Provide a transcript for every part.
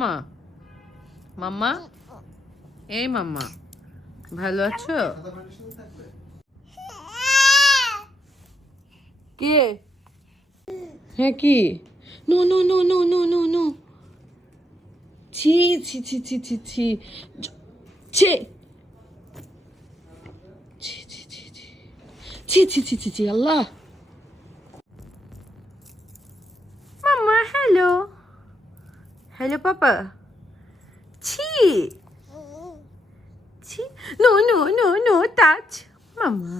মাম্মা, মাম্মা, এই মাম্মা, ভালো আছো? কে? হ্যাঁ কি? No no no no no no no, ছি ছি ছি ছি ছি ছি ছি ছি ছি ছি ছি ছি ছি ছি ছি ছি আল্লাহ। মাম্মা হ্যালো, হ্যালো পাপা, ছি ছি, no no no no touch mamma.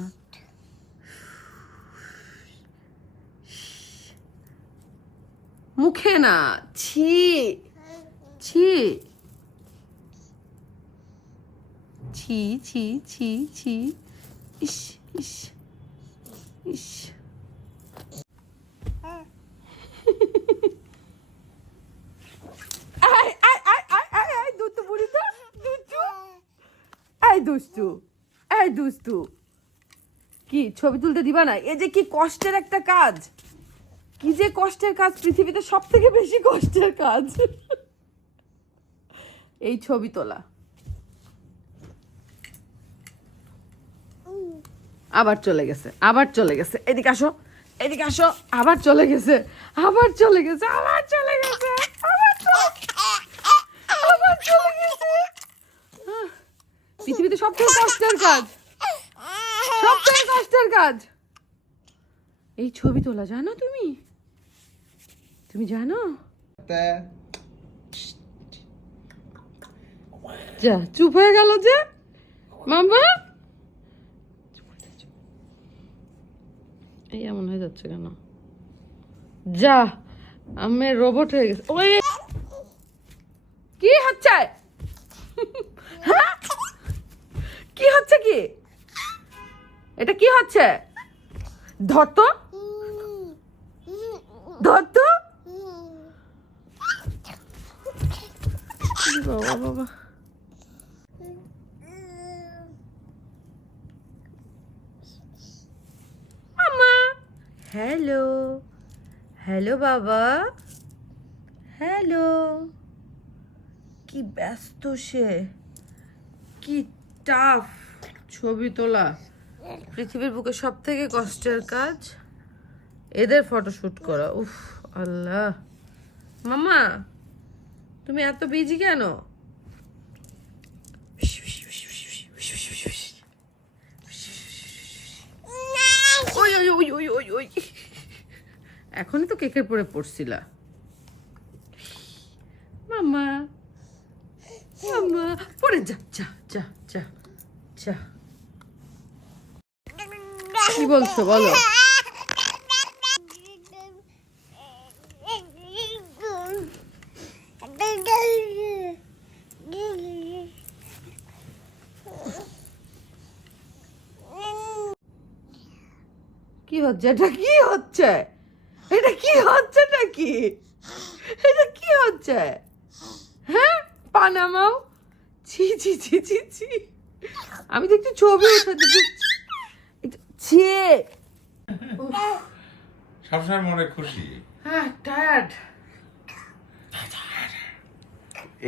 মুখে না, ছি ছি ছি ছি ছি ছি, ইস ইস ইস। আয় আয় আয় আয় আয় আয় দুষ্টু বুড়ি তো, দুষ্টু, এই দুষ্টু, এই দুষ্টু, কি ছবি তুলতে দিবা না? এ যে কি কষ্টের একটা কাজ, কি যে কষ্টের কাজ, পৃথিবীতে সব থেকে বেশি কষ্টের কাজ এই ছবি তোলা। আবার চলে গেছে, আবার চলে গেছে, এদিকে আসো, এদিকে আসো, আবার চলে গেছে, আবার চলে গেছে, আবার চলে গেছে, আবার চলে গেছে। পৃথিবীতে সব থেকে কষ্টের কাজ, সব থেকে কষ্টের কাজ এই ছবি তোলা, জানো তুমি? তুমি জানো? যা চুপ হয়ে গেল যে মামা, এই এমন হয়ে যাচ্ছে কেন? যা, আমি রোবট হয়ে গেছে। ওই কি হচ্ছে? হ্যাঁ কি হচ্ছে? কি এটা কি হচ্ছে? ধর তো, ধর তো। বাবা বাবা, মামা হ্যালো, হ্যালো বাবা, হ্যালো। কি ব্যস্ত সে, কি টাফ ছবি তোলা। পৃথিবীর বুকে সব থেকে কষ্টের কাজ এদের ফটোশুট করা। উফ আল্লাহ। মামা তুমি এত বিজি কেন? ওই ওই ওই ওই ওই ওই, এখনই তো কেকের পরে পড়ছিলা। মামা, মামা পড়ে যা যা যা যা যা। কি বলছো বলো? কি হচ্ছে এটা? কি হচ্ছে এটা? কি হচ্ছে নাকি? এটা কি হচ্ছে? হ্যাঁ পানামাও, ছি ছি ছি ছি ছি। আমি তো একটু ছবি উঠাতে ছি। সবসময় মনে খুশি। হ্যাঁ টায়ার্ড।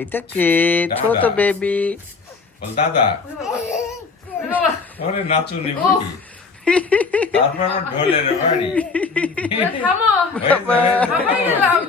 এটা কে? ছোট বেবি। বল দাদা, ওরে নাচুনি বুড়ি, তারপর আমার ঢোলের বাড়ি। থামো, হয়ে যাবে, থামাই গেলাম।